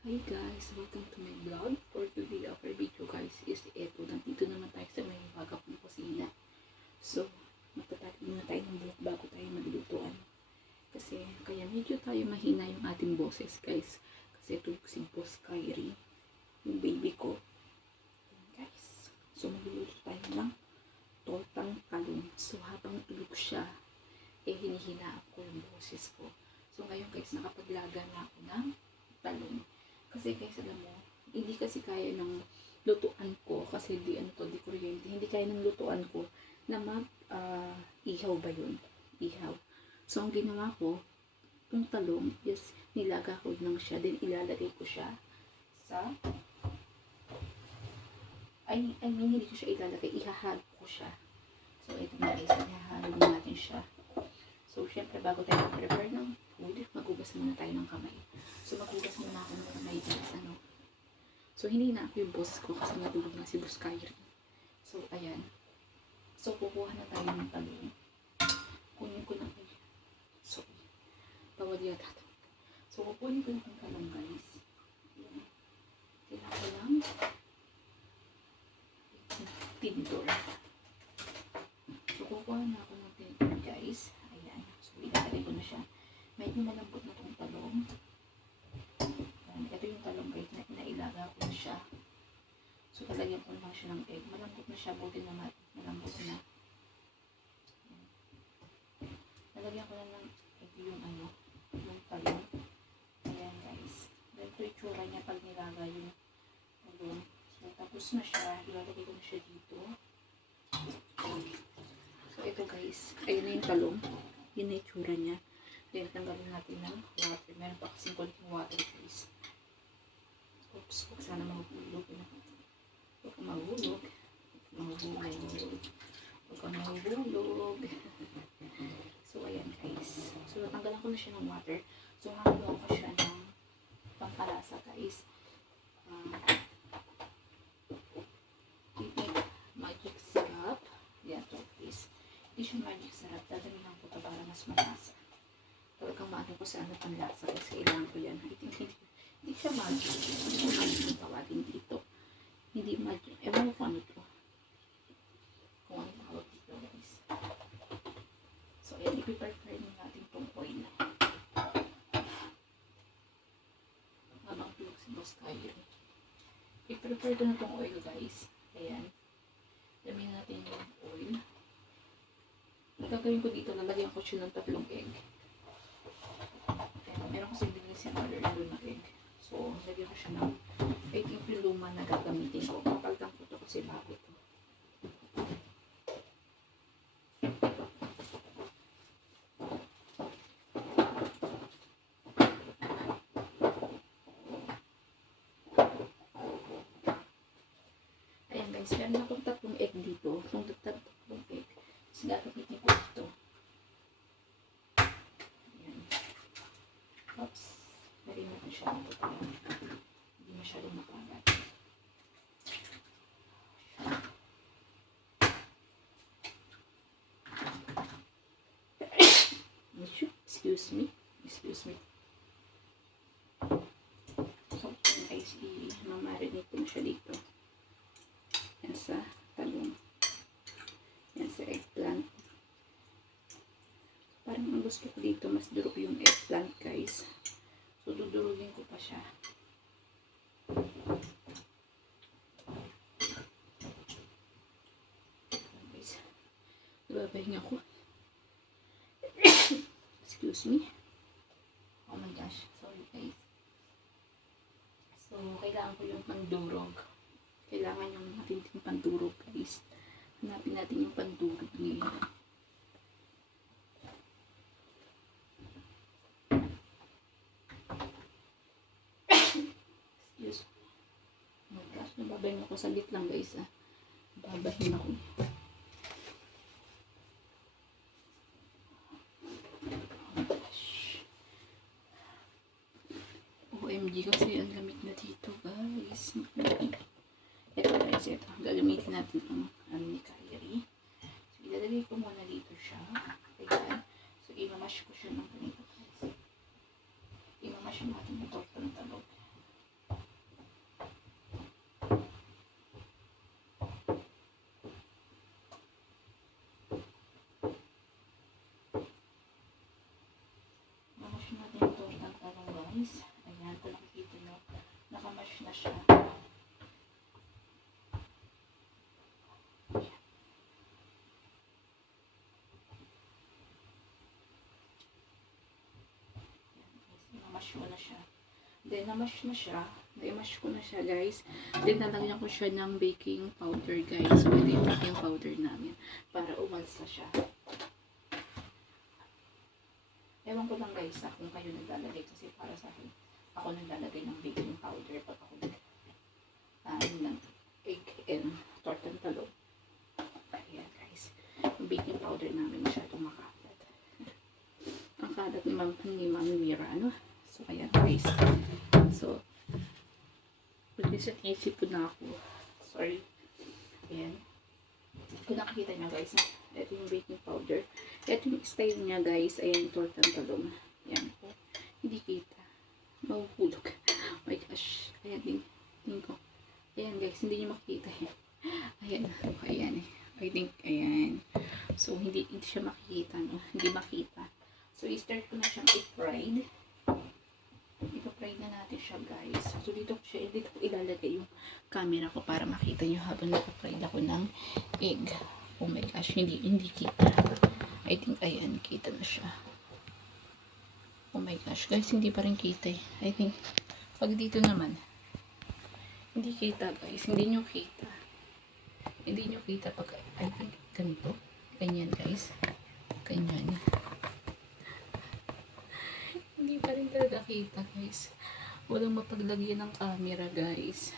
Hi guys! Welcome to my vlog. For today, our video guys is eto. Nandito naman tayo sa may bagap ng kusina. So, magtatapos muna tayo ng vlog bago tayo maglutuan. Kasi, kaya medyo tayo mahina yung ating boses guys. Kasi tulog si Boss Kyrie, yung baby ko. Ayan guys. So, magluluto tayo ng tortang talong. So, habang tulog siya, hinihina ko yung boses ko. So, ngayon guys, nakapaglaga na ako ng talong. Kasi guys, alam mo, hindi kasi kaya ng lutuan ko kasi di kuryente. Hindi kaya ng lutuan ko na ihaw ba yun? Ihaw. So, ang ginawa ko, yung talong, is nilaga ko lang siya. Then, ilalagay ko siya sa hindi ko siya ilalagay. Ihahalo ko siya. So, ito na guys, ihahalo natin siya. So, syempre, bago tayo prepare ng food, maghugas muna tayo ng kamay. So, maghugas muna ako ng kamay guys, So, hindi na ako yung boses ko kasi natulog na si Boss Kyrie. So, ayan. So, kukuha na tayo ng talong. Kunin ko na kayo. Sorry. Tawad yata ito. So, kukunin ko na ng talong guys. Ayan. Kailangan ko lang tinidor. So, kukuha na ako ng tinidor guys. Ayan. So, ilalagay ko na siya. Medyo malambot na itong talong. Ayan. Ito yung talong guys na inailaga ko na siya. So, talagyan ko naman siya ng egg. Malambot na siya. Buti na malambot na. Ayan. Talagyan ko na ng egg yung yung talong. Ayan guys. Ganito yung tsura niya pag nilaga yung talong. So, tapos na siya. Ilalagay ko na siya dito. So, ito guys. Ayun na yung talong. Yun na yung tsura niya. Then, tanggalin natin ng water. Meron pa kasing konting water guys. Oops, huwag sana mahulog. Huwag ka mahulog. Huwag ka mahulog. So, ayan guys. So, natanggalan ko na siya ng water. So, haluan ko siya ng pampalasa guys. Magic syrup. Yan to guys. Hindi siya magic syrup. Dadamihan ko ito para mas malasa. Talagang maano ko sa panlasa kasi kailangan ko yan. I think hindi siya magic. Hindi siya magic yung tawagin dito. Hindi magic. Ewan ko ano ito. Kung ano tawag dito guys. So, ayan. I-prepare natin itong oil. Habang tulog si Boss Kyrie. I-prepare ko na itong oil guys. Ayan. Damihan natin yung oil. Ang gagawin ko dito, lalagyan ko siya ng 3 egg. Meron kasi binili si mother doon na egg. So, lagyan ko siya ng 18 luma na gagamitin ko. Kapaltang ko ito kasi bago ito. Ayan guys, meron akong 3 egg dito. Itong 3 egg. Kasi gagamitin ko ito. Oops. Lagay natin siya dito para hindi masyadong makagat. Excuse me. So, guys, i-marinate ko na siya dito. Yan sa talong. Yan sa eggplant. Parang ang gusto ko dito, mas durog yung eggplant guys. So, dudurugin ko pa siya. Guys, nababahinga ko. Excuse me. Oh my gosh. Sorry guys. So, kailangan ko yung pandurog. Kailangan yung matinding pandurog guys. Hanapin natin yung pandurog ngayon. Excuse me. Oh my gosh, nababahin ako. Saglit lang guys nababahin ako. OMG kasi ang lamig na dito guys. Ito guys, ito. Gagamitin natin itong ni Kyrie. So, ilalagay ko muna dito siya. Ayan. So, imamash ko siya ng ganito guys. Imamash natin ito ng talog. guys. Ayan, kung nakikita nyo, nakamash na siya. Namash ko na siya. Then, namash na siya. Na-mash ko na siya, guys. Then, nalagyan ko siya ng baking powder, guys. So, ito yung baking powder namin para umalsa siya. Ewan ko lang, guys, kung kayo naglalagay. Kasi para sa akin, ako naglalagay ng baking powder pag ako ng egg and tortang talong. Ayan, guys. Yung baking powder namin masyadong makalat. Ang kalat ni Mami Mira, ano? So, ayan, guys. So, isip po na ako. Sorry. Ayan. Kung nakikita nyo, guys, ito yung baking powder. Ito yung style niya, guys. Ayan, yung tortang talong. Ayan po. Hindi kita. Mahuhulog. Oh my gosh. Ayan din. Tingin ko. Ayan, guys. Hindi nyo makikita. Ayan. Ayan. I think, ayan. So, hindi siya makikita, no? Hindi makita. So, i-start ko na siyang i-fried. I-fried na natin siya, guys. So, dito ko ilalagay yung camera ko para makita nyo habang nag-fried ako ng egg. Oh my gosh, hindi kita. I think, ayan, kita na siya. Oh my gosh, guys, hindi pa rin kita eh. I think, pag dito naman, hindi kita, guys. Hindi nyo kita. Hindi nyo kita pag, I think, ganito. Ganyan, guys. Ganyan. Hindi pa rin talaga kita, guys. Walang mapaglagyan ng camera, guys.